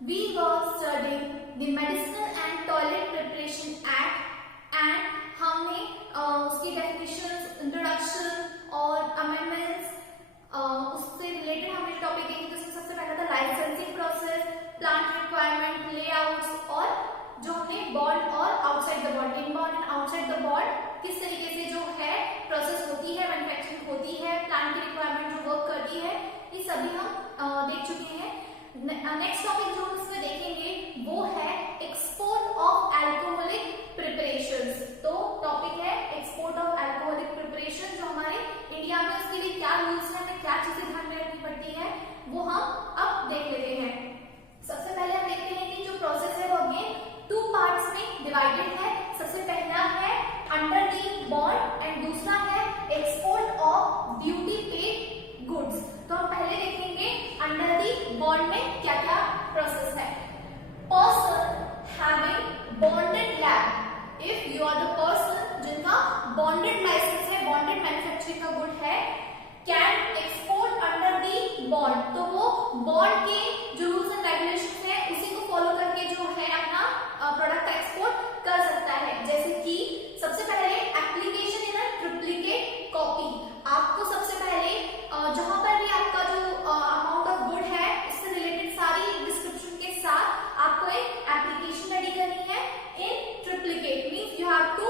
We were studying the Medicinal and Toilet Preparation Act and हमने उसकी definitions, introduction और amendments उससे related हमने टॉपिक देखे। तो सबसे पहला था licensing process, plant requirement, layouts और जो हमने बॉन्ड और outside the bond, in bond and outside the bond किस तरीके से जो है प्रोसेस होती है, मैन्युफैक्चरिंग होती है, प्लांट की रिक्वायरमेंट जो वर्क करती है, ये सभी हम देख चुके हैं। नेक्स्ट टॉपिक जो हम इसमें देखेंगे वो है एक्सपोर्ट ऑफ अल्कोहलिक प्रिपरेशंस। तो टॉपिक है एक्सपोर्ट ऑफ अल्कोहलिक प्रिपरेशन, जो हमारे इंडिया में उसके लिए क्या रूल्स है, हमें क्या चीजें ध्यान में रखनी पड़ती है, वो हम अब देख लेते हैं। सबसे पहले हम देखते हैं कि जो प्रोसेस है वो अगेन टू पार्ट्स में डिवाइडेड है। सबसे पहला है अंडर द बॉन्ड एंड दूसरा है export of duty paid goods. तो हम पहले देखेंगे अंडर द बॉन्ड में क्या क्या प्रोसेस है। Person having bonded lab, if you are the person जिनका बॉन्डेड लाइसेंस है, बॉन्डेड मैन्युफैक्चरिंग का गुड है, can export under the bond. तो वो बॉन्ड के जो रूल्स एंड रेगुलेशंस है उसी को फॉलो करके जो है अपना प्रोडक्ट एक्सपोर्ट कर सकता है। जैसे कि सबसे पहले application in a triplicate copy. आपको सबसे पहले जहां पर भी आपका जो अमाउंट ऑफ गुड है उससे रिलेटेड सारी डिस्क्रिप्शन के साथ आपको एक एप्लीकेशन रेडी करनी है in triplicate, means you have to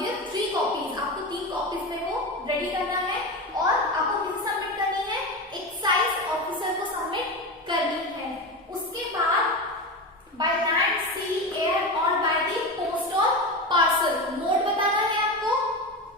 give 3 copies. आपको 3 कॉपीज में वो रेडी करना है और आपको किसे सबमिट करनी है, एक्साइज ऑफिसर को सबमिट करनी है। उसके बाद बाय लैंड, सी, एयर और बाय द पोस्ट और पार्सल मोड बताना है आपको।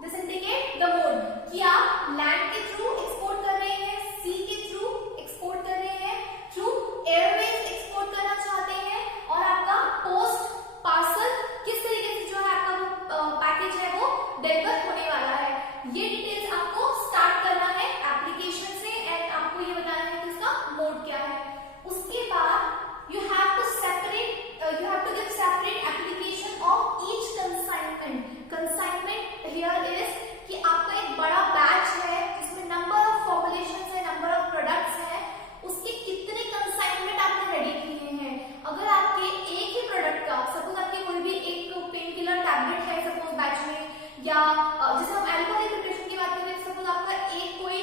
दिस इंडिकेट द मोड कि आप लैंड के थ्रू एक्सपोर्ट कर रहे हैं, सी के थ्रू एक्सपोर्ट कर रहे हैं, थ्रू एयरवेज एक्सपोर्ट करना चाहते हैं, और आपका पोस्ट पार्सल किस तरीके से जो है आपका पैकेज है वो डिलीवर होने वाला है। ये डिटेल्स आपको स्टार्ट करना है एप्लीकेशन से एंड आपको ये बताना है कि इसका मोड क्या है। उसके बाद you have to give separate application of each consignment. Consignment here is कि आपका एक बड़ा बैच है जिसमें नंबर ऑफ फॉर्मुलेशंस है, नंबर ऑफ प्रोडक्ट्स है, उसके कितने कंसाइनमेंट आपने रेडी किए हैं। अगर आपके एक ही प्रोडक्ट का, सपोज आपके कोई भी एक पेन किलर टैबलेट है सपोज बैच में, या जैसे हम अल्कोहलिक प्रिपरेशन की बात करें, सपोज आपका एक कोई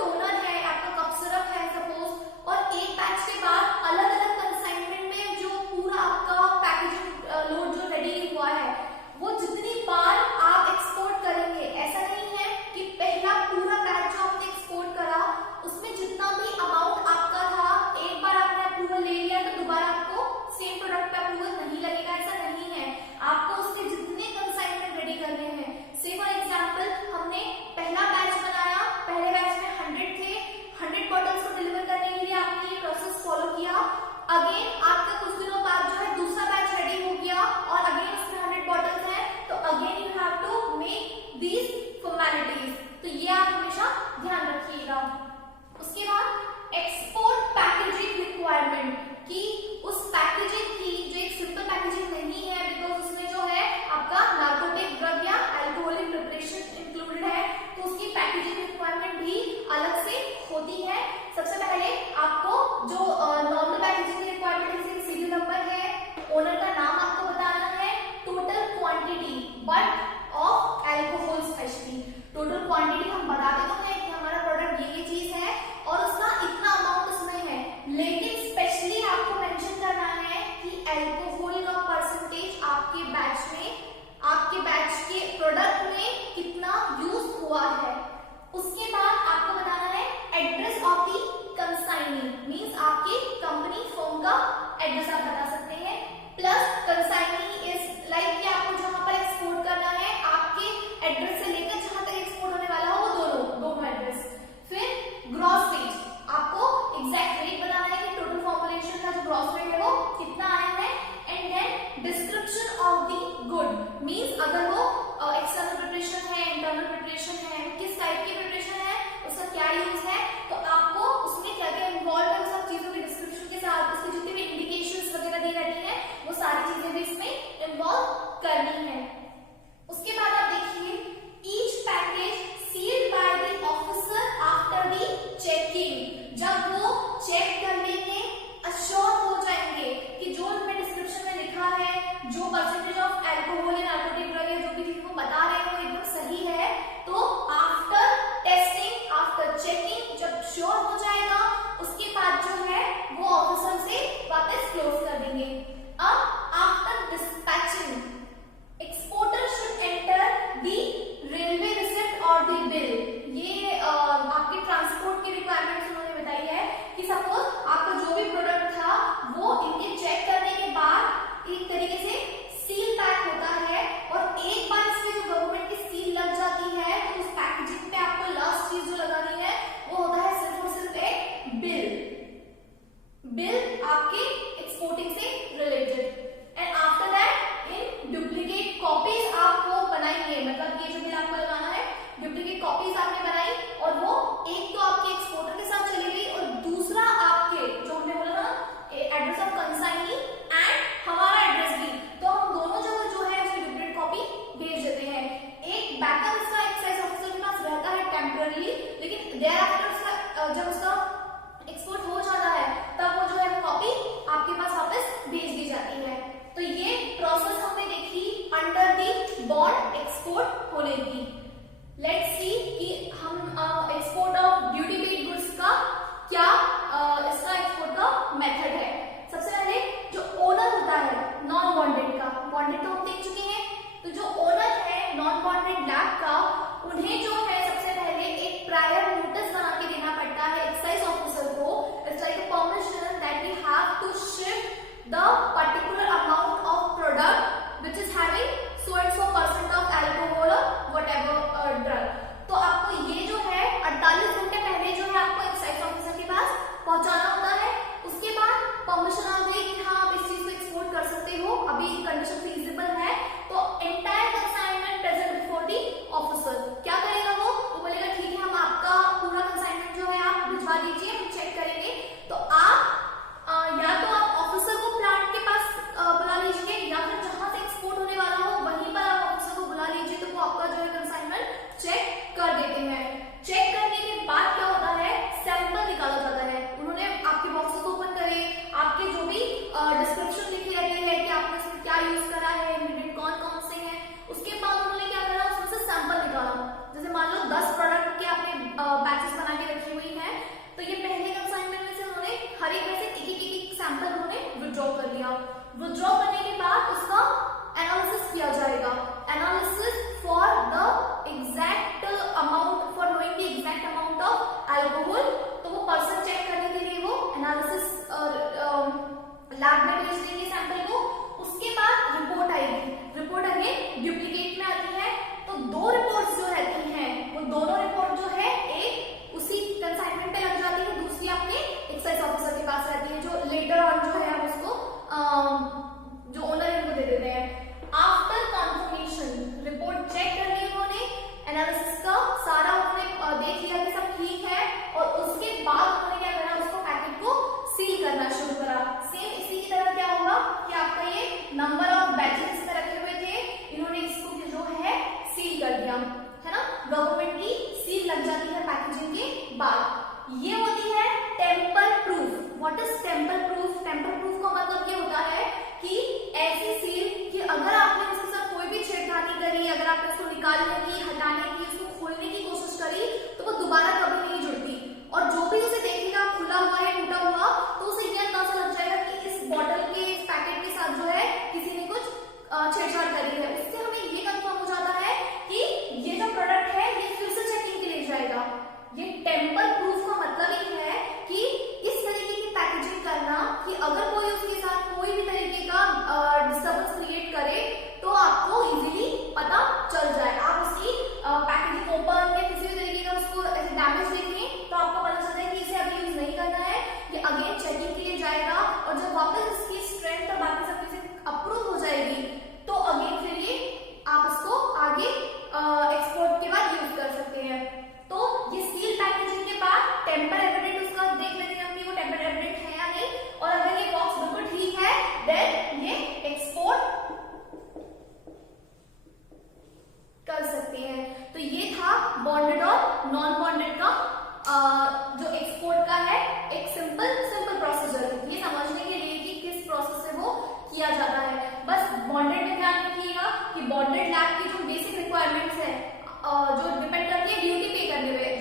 टोनर है, आपका कफ सिरप है सपोज, और एक बैच के बाद अलग अलग कंसाइनमेंट में जो पूरा आपका पैकेजिंग लोड जो रेडी हुआ है वो जितनी बार आप एक्सपोर्ट करेंगे, ऐसा नहीं है कि पहला पूरा बैच जो आपने एक्सपोर्ट करा उसमें जितना भी अमाउंट आपका था एक बार आपने अप्रूवल ले लिया तो दोबारा आपको सेम प्रोडक्ट पे अप्रूवल नहीं लगेगा, ऐसा नहीं है। आपको उसके जितने कंसाइनमेंट रेडी करने हैं, से फॉर एग्जाम्पल हमने पहला बैच बनाया, पहले बैच में 100 थे, 100 बॉटल्स को डिलीवर करने के लिए आपने ये प्रोसेस फॉलो किया। अगेन आपका कुछ दिनों बाद जो है दूसरा बैच रेडी हो गया और अगेन उसमें 100 बॉटल्स है, तो again you have to make these formalities. तो ये आप हमेशा ध्यान रखिएगा। उसके बाद एक्सपोर्ट पैकेजिंग रिक्वायरमेंट, कि उस पैकेजिंग की जो एक सिंपल पैकेजिंग नहीं है, बिकॉज उसमें जो है आपका नार्कोटिक ड्रग या अल्कोहलिक प्रिपरेशन इंक्लूडेड है, तो उसकी पैकेजिंग रिक्वायरमेंट भी अलग से होती है। सबसे पहले आपको जो नॉर्मल पैकेजिंग की रिक्वायरमेंट है, जैसे सीरियल नंबर है, ओनर का नाम आपको बताना है, total quantity but of alcohol specially. Total quantity हम बताते तो हैं कि हमारा प्रोडक्ट ये चीज है और उसका इतना अमाउंट उसमें है, लेकिन स्पेशली आपको मेंशन करना है कि अल्कोहल का परसेंटेज आपके बैच में, आपके बैच के प्रोडक्ट में कितना यूज हुआ है। उसके बाद आपको बताना है address of the consignee, means आपकी कंपनी फर्म का एड्रेस आप बता सकते हैं, प्लस कंसाइनी इज लाइक कि आपको जहां पर एक्सपोर्ट करना है आपके एड्रेस से लेकर जहां तक एक्सपोर्ट होने वाला हो वो दोनों एड्रेस। फिर ग्रॉस वेट, आपको एग्जैक्ट रेट बताना है कि टोटल फॉर्मुलेशन का जो ग्रॉस वेट है वो कितना आया है, and then description of the good, means अगर वो एक्सटर्नल प्रिपरेशन है, इंटरनल प्रिपरेशन है, किस टाइप की प्रिपरेशन है, उसका क्या यूज है, तो आपको उसमें क्या क्या इन्वॉल्व है, सब चीजों के डिस्क्रिप्शन के साथ उसकी जितनी भी इंडिकेशंस वगैरह दी रहती है वो सारी चीजें भी इसमें इन्वॉल्व करनी है। उसके बाद आप देखिए each package sealed by the officer after the checking, जब वो चेक कर लेंगे, अश्योर हो जाएंगे देयर आफ्टर जब उसका एक्सपोर्ट हो जाता है तब वो जो है कॉपी आपके पास वापस भेज दी जाती है। तो ये प्रोसेस हमने देखी अंडर दी बॉन्ड एक्सपोर्ट होने की। लेट्स सी कि हम export of duty paid goods का क्या इसका एक्सपोर्ट का मेथड है। सबसे पहले जो ओनर होता है नॉन बॉन्डेड का, बॉन्डेड तो हम देख चुके हैं, तो जो ओनर है नॉन बॉन्डेड लैब का, उन्हें जो है सबसे पहले एक प्रायर नोटिस बना के देना पड़ता है एक्साइज ऑफिसर को। It's like a permission that we have to shift the particular amount of product which is having so and so % of alcohol or whatever drug। तो आपको ये जो है 48 घंटे पहले जो है आपको एक्साइज ऑफिसर के पास पहुंचाना होता है। उसके बाद परमिशन आ गई कि हाँ आप इस चीज को एक्सपोर्ट कर सकते हो, अभी कंडीशन फीजिबल है, तो entire consignment present before the officer. क्या करेगा वो बोलेगा ठीक है हम आपका पूरा कंसाइनमेंट जो है आप भिजवा दीजिए, हम चेक करेंगे। तो आप या तो आप ऑफिसर को प्लांट के पास बुला लीजिए या फिर जहां से एक्सपोर्ट होने वाला हो वहीं पर आप ऑफिसर को बुला लीजिए, तो वो आपका जो है कंसाइनमेंट चेक कर देते हैं। चेक करने के बाद क्या होता है, सैंपल निकाला जाता है। उन्होंने आपके बॉक्सेस को ओपन करे, आपके जो भी डिस्क्रिप्शन लिखी रहती है कि आपने इसमें क्या यूज करा है, इंग्रेडिएंट कौन कौन से हैं, उसके बाद उन्होंने क्या करा, उसमें से सैंपल निकाला। जैसे मान लो 10 प्रोडक्ट के आपने बैचेस बना के रखी हुई है, तो ये पहले कंसाइनमेंट में से उन्होंने हर एक में से एक सैंपल उन्होंने विड्रॉ कर लिया। विड्रॉ करने के बाद उसका एनालिसिस किया जाएगा, analysis for the exact amount, for knowing the exact amount of alcohol. तो वो पर्सन चेक करने के लिए वो एनालिसिस लैब में भेज देंगे सैंपल को। उसके बाद रिपोर्ट आएगी, रिपोर्ट अगेन डुप्लीकेट में आती है। तो 2 रिपोर्ट्स जो रहती हैं वो दोनों रिपोर्ट जो है एक उसी कंसाइनमेंट पे लग जाती है, दूसरी आपके एक्साइज ऑफिसर के पास रहती है, जो लेटर ऑन जो है उसको जो ओनर है उनको दे देते हैं। आफ्टर कंफर्मेशन रिपोर्ट चेक कर ली उन्होंने, एनालिसिस का सारा उन्होंने देख लिया कि सब ठीक है, और उसके बाद उन्होंने क्या करा, उसको पैकेट को सील करना शुरू करा। सेम इसी की तरह क्या होगा कि आपका ये नंबर ऑफ बैचेस इसमें रखे हुए थे, इन्होंने इसको जो है सील कर दिया, है ना। गवर्नमेंट की सील लग जाती है पैकेजिंग के बाद। ये होती है tamper proof. What is tamper proof? Tamper proof का मतलब ये होता है कि ऐसी सील कि अगर आपने उसके साथ कोई भी छेड़खानी करी, अगर आपने उसको निकालने की, हटाने की, उसको खोलने की कोशिश करी, तो वो दोबारा कभी नहीं जुड़ती। और जो भी उसे देखेगा खुला हुआ है, टूटा हुआ, तो उसे ये अंदाजा लग जाएगा कि इस बॉटल के, इस पैकेट के साथ जो है किसी ने कुछ छेड़छाड़ करी है। उससे हमें ये कंफर्म हो जाता है कि ये जो प्रोडक्ट है ये फिर से चेकिंग के लिए जाएगा। ये टेम्पर प्रूफ का मतलब ये है कि इस तरीके की पैकेजिंग करना कि अगर कोई उसके साथ कोई भी तरीके का डिस्टर्बेंस क्रिएट करे तो आपको इजीली पता चल जाए। आप उसकी पैकेजिंग ओपन या किसी भी तरीके का उसको डैमेज देखें तो आपको पता चल जाए कि इसे अभी यूज नहीं करना है, ये अगेन चेकिंग के लिए जाएगा, और जब वापस इसकी स्ट्रेंथ और बाकी सब चीजें अप्रूव हो जाएगी तो अगेन फिर ये आप इसको आगे एक्सपोर्ट के बाद यूज कर सकते हैं। तो ये सील पैकेजिंग के बाद टेम्पर एविडेंट उसका देख लेते हैं हम कि वो टेम्पर एविडेंट है या नहीं, और अगर ये बॉक्स बिल्कुल ठीक है देन ये एक्सपोर्ट कर सकते हैं। तो ये था बॉन्डेड और नॉन बॉन्डेड का जो एक्सपोर्ट का है एक सिंपल प्रोसीजर, ये समझने के लिए कि किस प्रोसेस से वो किया जाता है। बस बॉन्डेड में ध्यान रखिएगा कि बॉन्डेड लैब की जो बेसिक रिक्वायरमेंट्स है जो डिपेंड करती है ड्यूटी पे करने पे,